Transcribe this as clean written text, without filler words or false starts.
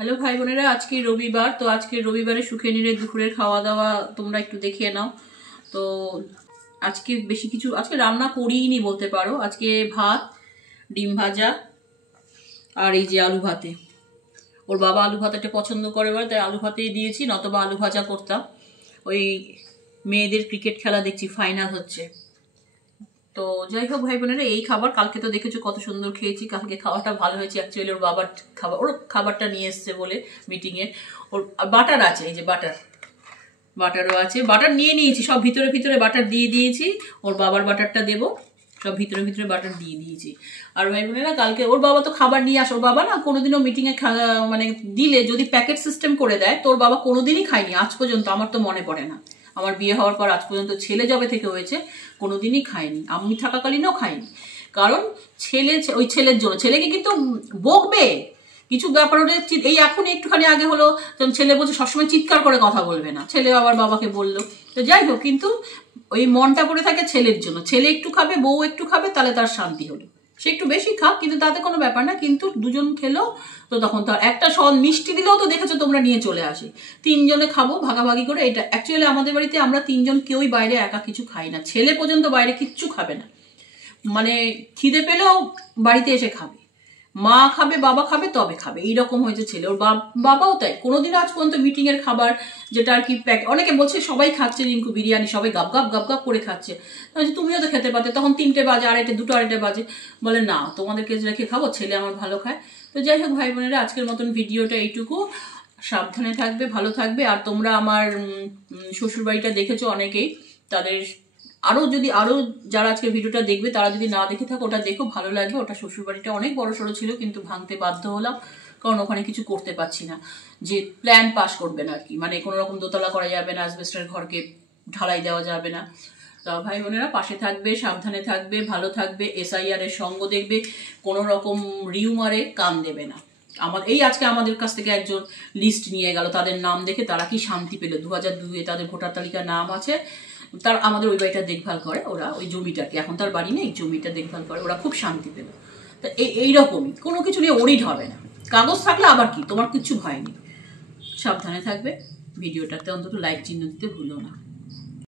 Hello ভাই বোনেরা, আজকে রবিবার। তো আজকে রবিবারে সুখে নিরে দুপুরের খাওয়া দাওয়া তোমরা একটু দেখিয়ে নাও। তো আজকে বেশি কিছু আজকে রান্না করিনি বলতে পারো। আজকে ভাত, ডিম ভাজা আর এই যে আলু ভাতে। ওর বাবা আলু ভাতাটা পছন্দ করে বলে তাই আলু ভাতেই দিয়েছি, নতবা আলু ভাজা করতাম। ওই মেয়েদের ক্রিকেট খেলা দেখছি, ফাইনাল হচ্ছে। তো যাই হোক ভাই বোনেরা, এই খাবার কালকে তো দেখেছো কত সুন্দর খেয়েছি। কালকে খাওয়াটা ভালো হয়েছে অ্যাকচুয়ালি। ওর বাবার খাবার, ওর খাবারটা নিয়ে এসছে বলে মিটিংয়ে। ওর বাটার আছে, এই যে বাটারও আছে। বাটার নিয়ে নিয়েছি, সব ভিতরে ভিতরে বাটার দিয়ে দিয়েছি। ওর বাবার বাটারটা দেবো, সব ভিতরে ভিতরে বাটার দিয়ে দিয়েছি। আর ভাই বোনেরা, কালকে ওর বাবা তো খাবার নিয়ে আসে। ওর বাবা না কোনোদিনও মিটিংয়ে মানে দিলে যদি প্যাকেট সিস্টেম করে দেয়, তোর বাবা কোনোদিনই খায়নি আজ পর্যন্ত। আমার তো মনে পড়ে না, আমার বিয়ে হওয়ার পর আজ পর্যন্ত ছেলে জবে থেকে হয়েছে কোনোদিনই খায়নি। আমি থাকাকালীনও খাইনি। কারণ ওই ছেলের জন্য, ছেলেকে কিন্তু বকবে কিছু ব্যাপার হলে। এই এখন একটুখানি আগে হলো, ছেলে বলছে সবসময় চিৎকার করে কথা বলবে না, ছেলে আবার বাবাকে বললো। তো যাই হোক, কিন্তু ওই মনটা পড়ে থাকে ছেলের জন্য। ছেলে একটু খাবে, বউ একটু খাবে, তাহলে তার শান্তি হলো। সে একটু বেশি খাক, কিন্তু তাতে কোনো ব্যাপার না। কিন্তু দুজন খেলো তো তখন তো একটা মিষ্টি দিলেও তো দেখেছো তোমরা নিয়ে চলে আসে। তিনজনে খাবো ভাগাভাগি করে। এটা অ্যাকচুয়ালি আমাদের বাড়িতে আমরা তিনজন কেউই বাইরে একা কিছু খাই না। ছেলে পর্যন্ত বাইরে কিচ্ছু খাবে না, মানে খিদে পেলেও বাড়িতে এসে খাবে। মা খাবে, বাবা খাবে, তবে খাবে, এইরকম হয়েছে ছেলে। ওর বাবাও তাই। কোনোদিন আজ পর্যন্ত মিটিং এর খাবার যেটা আর কি অনেকে বলছে সবাই খাচ্ছে রিঙ্কু বিরিয়ানি, সবাই গাপ গাপ গাপ গাপ করে খাচ্ছে। তুমিও তো খেতে পারতে। তখন 3টে বাজে, দুটো আড়াইটে বাজে। বলে না, তোমাদেরকে রেখে খাবো, ছেলে আমার ভালো খায়। তো যাই হোক ভাই বোনেরা, আজকের মতন ভিডিওটা এইটুকু। সাবধানে থাকবে, ভালো থাকবে। আর তোমরা আমার শ্বশুরবাড়িটা দেখেছো অনেকেই, তাদের আরো যারা আজকে ভিডিওটা দেখবে তারা যদি না দেখে থাকো, ওটা দেখো, ভালো লাগবে। ওটা শ্বশুরবাড়িটা অনেক বড় সড়ো ছিল, কিন্তু ভাঙতে বাধ্য হলাম কারণ ওখানে কিছু করতে পারছি না। যে প্ল্যান পাস করবে না আর কি, মানে কোনো রকম দোতলা করা যাবে না, অ্যাসবেস্টর ঘরকে ঢালাই দেওয়া যাবে না। তা ভাই বোনেরা, পাশে থাকবে, সাবধানে থাকবে, ভালো থাকবে। SIR এর সঙ্গ দেখবে, কোনো রকম রিউমারে কান দেবে না। আজকে আমাদের কাছ থেকে একজন লিস্ট নিয়ে গেল, তাদের নাম দেখে তারা কি শান্তি পেল। 2002-এ তাদের ভোটার তালিকার নাম আছে। তার আমাদের ওই বাড়িটা দেখভাল করে, ওরা ওই জমিটাকে, এখন তার বাড়ি নেই, জমিটা দেখভাল করে, ওরা খুব শান্তি পেল। তা এইরকমই কোনো কিছু নিয়ে ওরিড হবে না। কাগজ থাকলে আবার কি, তোমার কিচ্ছু ভয় নেই। সাবধানে থাকবে। ভিডিওটাতে অন্তত লাইক চিহ্ন দিতে ভুলো না।